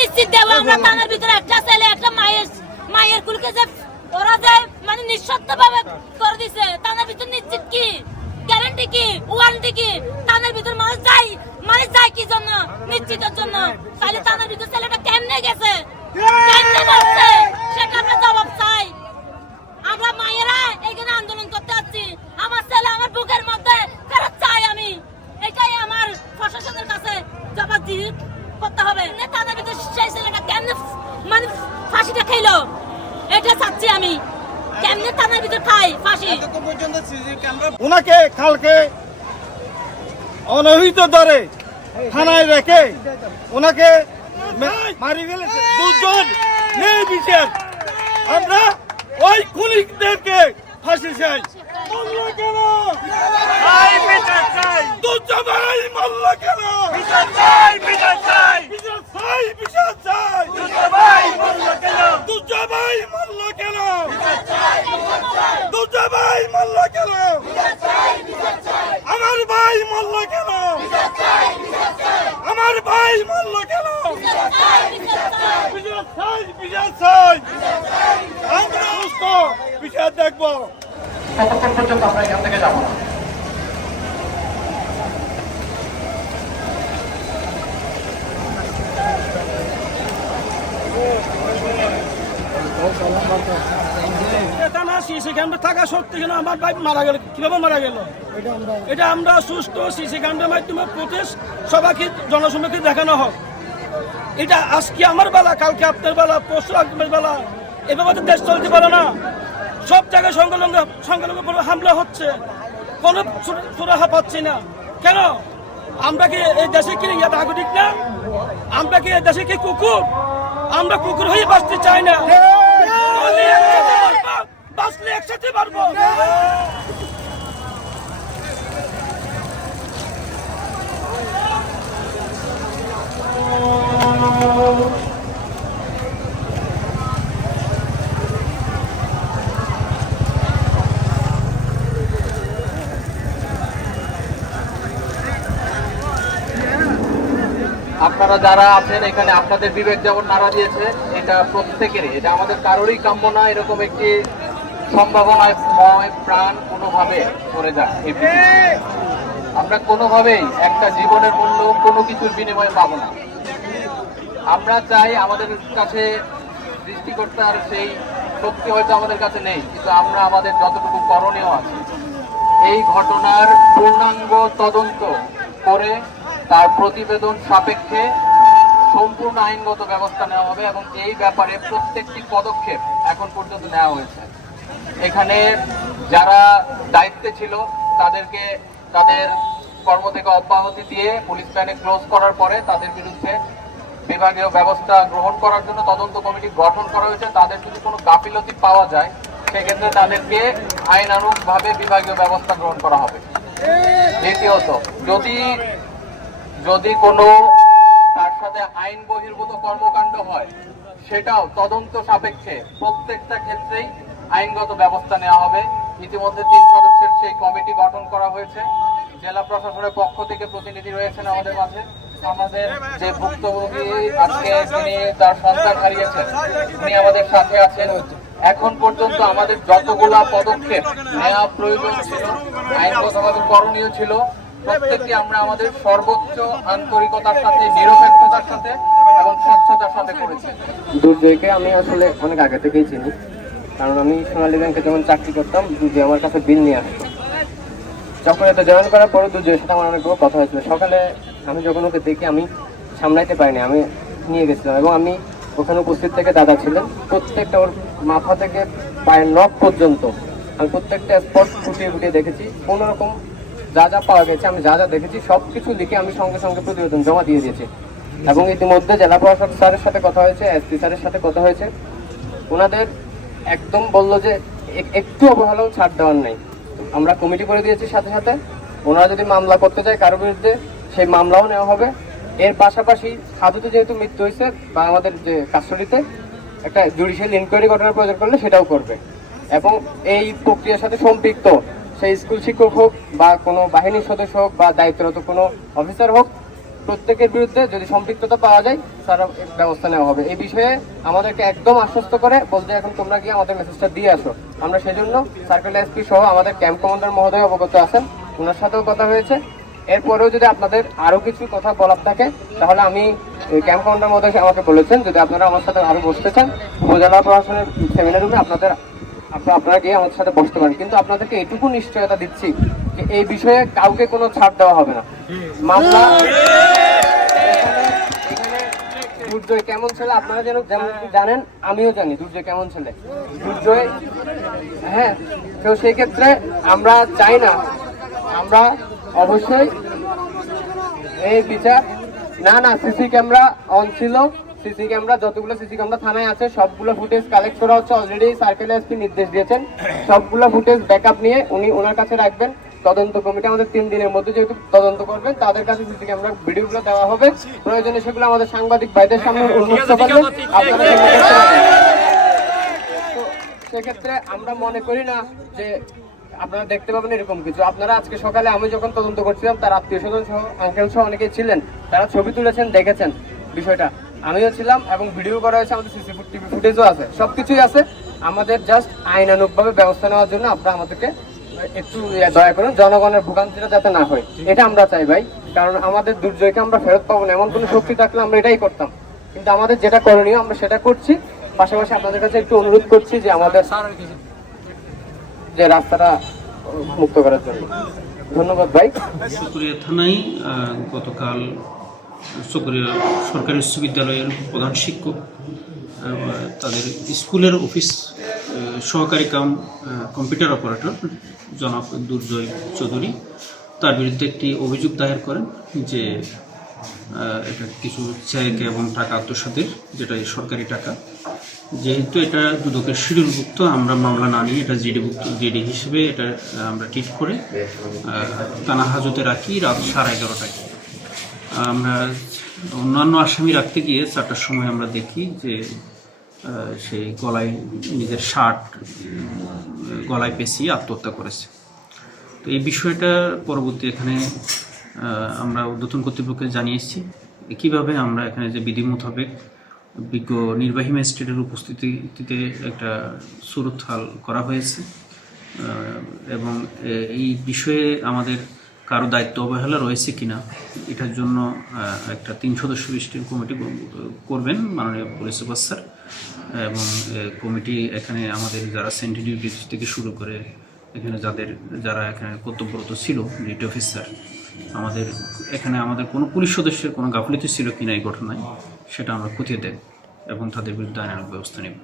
নিশ্চিত দেবো, আমরা একটা ছেলে, একটা মায়ের মায়ের কুলকে যে ওরা মানে নিঃশর্ত ভাবে করে দিছে থানার ভিতর নিশ্চিত কি? গ্যারান্টি কি? ওয়ারেন্টি কি? থানার ভিতর মানুষ যায় মানুষ যায় কি জন্য? নিশ্চিতের জন্য। ছেলেটা গেছে কেমনে বলছে সেটা আমরা জবাব চাই আমরা মায়েরা এখানে আন্দোলন করতে যাচ্ছি আমার ছেলে আমার বুকের মধ্যে ফেরত চাই আমি এটাই আমার প্রশাসনের কাছে জবাব দিয়ে করতে হবে তাদের ভিতরে সেই ছেলেটা কেমনে মানে ফাঁসিটা খেলো। এটা চাচ্ছি আমি। কেমনে থানার ভিতর খাই ফাঁসি? ওনাকে কালকে অনহিত দরে থানায় রেখে ওনাকে মারি ফেলেছে। দুজন নেই বিচার। আমরা ওই খুনিদেরকে ফাঁসি চাই। মরল কেন? দুজন ভাই মরল কেন? বিচার চাই বিচার চাই। বিচার চাই বিচার চাই। দুজন ভাই মরল কেন? দুজন ভাই মরল কেন দুজন ভাই মরল কেন আমার ভাই মরল কেন আমার ভাই মরল কেন বিচার চাই বিচার চাই আমরা সুস্থ বিচার পর্যন্ত আমরা এখান থেকে আমার মারা গেল। এটা আমরা সুস্থ মাধ্যমে দেখানো হোক। এটা আজকে আমার বেলা, কালকে আপনার বেলা, পরশু আপনার বেলা। এভাবে তো দেশ চলতে পারে না। সব জায়গায় সংখ্যালঘু সংখ্যালঘু হামলা হচ্ছে। কোনো সুরাহা পাচ্ছি না। কেন? আমরা কি এই দেশে কি নাগরিক না? আমরা কি এই দেশে কি কুকুর? আমরা কুকুর হয়ে বাঁচতে চাই না। বাঁচলে একসাথে পারব আপনারা যারা আছেন এখানে, আপনাদের বিবেক যেমন নাড়া দিয়েছে, এটা প্রত্যেকেরই। এটা আমাদের কারোরই কাম্য না, এরকম একটি সম্ভাবনায় ময় প্রাণ কোনোভাবে যাক এই আমরা কোনোভাবেই একটা জীবনের মূল্য কোনো কিছুর বিনিময়ে পাবো না। আমরা চাই আমাদের কাছে সৃষ্টিকর্তার সেই শক্তি হয়তো আমাদের কাছে নেই, কিন্তু আমরা আমাদের যতটুকু করণীয় আছে, এই ঘটনার পূর্ণাঙ্গ তদন্ত করে তার প্রতিবেদন সাপেক্ষে সম্পূর্ণ আইনগত ব্যবস্থা নেওয়া হবে এবং এই ব্যাপারে প্রত্যেকটি পদক্ষেপ এখন পর্যন্ত নেওয়া হয়েছে। এখানে যারা দায়িত্বে ছিল, তাদেরকে তাদের কর্ম থেকে অব্যাহতি দিয়ে পুলিশ লাইনে ক্লোজ করার পরে তাদের বিরুদ্ধে বিভাগীয় ব্যবস্থা গ্রহণ করার জন্য তদন্ত কমিটি গঠন করা হয়েছে। তাদের যদি কোনো গাফিলতি পাওয়া যায়, সেক্ষেত্রে তাদেরকে আইনানুগ ভাবে বিভাগীয় ব্যবস্থা গ্রহণ করা হবে। দ্বিতীয়ত, যদি যদি কোনো তার সাথে আইন বহির্ভূত কর্মকাণ্ড হয়, সেটাও তদন্ত সাপেক্ষে প্রত্যেকটা ক্ষেত্রেই আইনগত ব্যবস্থা নেওয়া হবে। ইতিমধ্যে তিন সদস্যের সেই কমিটি গঠন করা হয়েছে। জেলা প্রশাসনের পক্ষ থেকে প্রতিনিধি রয়েছেন আমাদের মাঝে। আমাদের যে ভুক্তভোগী আজকে তিনি তার সন্তান হারিয়েছেন তিনি আমাদের সাথে আছেন। এখন পর্যন্ত আমাদের যতগুলা পদক্ষেপ নেওয়া প্রয়োজন ছিল, আইনগতভাবে করণীয় ছিল প্রত্যেকটি আমরা আমাদের সর্বোচ্চ আন্তরিকতার সাথে, নিরপেক্ষতার সাথে এবং স্বচ্ছতার সাথে করেছি। দুর্জয়কে আমি আসলে অনেক আগে থেকেই চিনি, কারণ আমি সোনালী ব্যাংকে যখন চাকরি করতাম, দুর্জয় আমার কাছে বিল নিয়ে আসতো। যখন এটা জয়েন করার পরে দুর্জয়ের সাথে আমার অনেক কথা হয়েছিল। সকালে আমি যখন ওকে দেখি, আমি সামলাইতে পারিনি, আমি নিয়ে গেছিলাম এবং আমি ওখানে উপস্থিত থেকে দাদা ছিলেন। প্রত্যেকটা ওর মাথা থেকে পায়ের নখ পর্যন্ত আমি প্রত্যেকটা স্পট ফুটিয়ে ফুটিয়ে দেখেছি। কোনো রকম যা যা পাওয়া গেছে, আমি যা যা দেখেছি সব কিছু লিখে আমি সঙ্গে সঙ্গে প্রতিবেদন জমা দিয়ে দিয়েছি। এবং ইতিমধ্যে জেলা প্রশাসক স্যারের সাথে কথা হয়েছে এসপি স্যারের সাথে কথা হয়েছে। ওনাদের একদম বলল যে, এক- একটু অবহেলাও ছাড় দেওয়ার নেই। আমরা কমিটি করে দিয়েছি সাথে সাথে। ওনারা যদি মামলা করতে চায় কারোর বিরুদ্ধে, সেই মামলাও নেওয়া হবে। এর পাশাপাশি সাধুতে যেহেতু মৃত্যু হয়েছে, বা আমাদের যে কাস্টডিতে একটা জুডিশিয়াল ইনকোয়ারি ঘটনার প্রয়োজন করলে সেটাও করবে। এবং এই প্রক্রিয়ার সাথে সম্পৃক্ত সেই স্কুল শিক্ষক হোক বা কোনো বাহিনীর সদস্য হোক বা দায়িত্বরত কোনো অফিসার হোক, প্রত্যেকের বিরুদ্ধে যদি সম্পৃক্ততা পাওয়া যায়, তার ব্যবস্থা নেওয়া হবে। এই বিষয়ে আমাদেরকে একদম আশ্বস্ত করে বলতে এখন তোমরা গিয়ে আমাদের মেসেজটা দিয়ে আসো। আমরা সেজন্য সার্কেল এসপি সহ আমাদের ক্যাম্প কমান্ডার মহোদয় অবগত আছেন। ওনার সাথেও কথা হয়েছে। এরপরেও যদি আপনাদের আরও কিছু কথা বলার থাকে, তাহলে আমি ক্যাম্প কমান্ডার মহোদয় আমাকে বলেছেন। যদি আপনারা আমার সাথে আরও বসতে চান, উপজেলা প্রশাসনের সেমিনার রুমে আপনাদের আপনারা আপনারা আমাদের সাথে বসতে পারেন। কিন্তু আপনাদেরকে এটুকু নিশ্চয়তা দিচ্ছি যে এই বিষয়ে কাউকে কোনো ছাড় দেওয়া হবে না। মামলা দুর্জয় কেমন ছেলে? আপনারা যেন যেমন জানেন, আমিও জানি দুর্জয় কেমন ছেলে। দুর্জয় হ্যাঁ তো সেই ক্ষেত্রে আমরা চাই না। আমরা অবশ্যই এই বিচার না না, সিসি ক্যামেরা অন ছিল। সিসি ক্যামেরা যতগুলো সিসি ক্যামেরা থানায় আছে সবগুলো ফুটেজ কালেক্ট করা হচ্ছে অলরেডি সার্কেল এসপি নির্দেশ দিয়েছেন। সবগুলো ফুটেজ ব্যাকআপ নিয়ে উনি ওনার কাছে রাখবেন। তদন্ত কমিটি আমাদের তিন দিনের মধ্যে যেহেতু তদন্ত করবেন তাদের কাছে সিসি ক্যামেরা ভিডিওগুলো দেওয়া হবে। প্রয়োজনে সেগুলো আমাদের সাংবাদিক ভাইদের সামনে উন্মুক্ত করবেন সেক্ষেত্রে আমরা মনে করি না যে আপনারা দেখতে পাবেন এরকম কিছু। আপনারা আজকে সকালে আমি যখন তদন্ত করছিলাম তার আত্মীয় স্বজন সহ আঙ্কেল সহ অনেকেই ছিলেন। তারা ছবি তুলেছেন দেখেছেন বিষয়টা। আমিও ছিলাম এবং ভিডিও করা হয়েছে, আমাদের সিসি টিভি ফুটেজও আছে। সব কিছুই আছে। আমাদের জাস্ট আইনানুগভাবে ব্যবস্থা নেওয়ার জন্য আপনারা আমাদেরকে একটু দয়া করুন, জনগণের ভোগান্তিটা যাতে না হয়। এটা আমরা চাই ভাই, কারণ আমাদের দুর্জয়কে আমরা ফেরত পাবো না। এমন কোনো শক্তি থাকলে আমরা এটাই করতাম। কিন্তু আমাদের যেটা করণীয়, আমরা সেটা করছি। পাশাপাশি আপনাদের কাছে একটু অনুরোধ করছি যে আমাদের যে রাস্তাটা মুক্ত করার জন্য। ধন্যবাদ ভাই। থানায় গতকাল সরকারি বিশ্ববিদ্যালয়ের প্রধান শিক্ষক তাদের স্কুলের অফিস সহকারী কাম কম্পিউটার অপারেটর জনাব দুর্জয় চৌধুরী। তার বিরুদ্ধে একটি অভিযোগ দায়ের করেন যে এটা কিছু চেক এবং টাকা আত্মসাতের যেটা সরকারি টাকা। যেহেতু এটা দুদকের শিডিউলভুক্ত, আমরা মামলা না নিয়ে এটা জিডিভুক্ত, জিডি হিসেবে এটা আমরা ট্রিট করে থানা হাজতে রাখি রাত সাড়ে এগারোটায়। আমরা অন্যান্য আসামি রাখতে গিয়ে চারটার সময় আমরা দেখি যে সে গলায় নিজের শার্ট গলায় পেঁচিয়ে আত্মহত্যা করেছে। তো এই বিষয়টা পরবর্তী এখানে আমরা ঊর্ধ্বতন কর্তৃপক্ষকে জানিয়েছি কীভাবে আমরা এখানে যে বিধি মোতাবেক বিজ্ঞ নির্বাহী ম্যাজিস্ট্রেটের উপস্থিতিতে একটা সুরুথাল করা হয়েছে। এবং এই বিষয়ে আমাদের কারও দায়িত্ব অবহেলা রয়েছে কিনা, এটার জন্য একটা তিন সদস্য বিশিষ্ট কমিটি করবেন মাননীয় পুলিশ সুপার স্যার এবং কমিটি এখানে আমাদের যারা সেন্ট্রি ডিউটি থেকে শুরু করে, এখানে যাদের, যারা এখানে কর্তব্যরত ছিল, ডিউটি অফিসার, আমাদের, এখানে আমাদের কোনো পুলিশ সদস্যের কোনো গাফলিতি ছিল কিনা এই ঘটনায়, সেটা আমরা খতিয়ে দেব এবং তাদের বিরুদ্ধে আইনানুগ ব্যবস্থা নেব।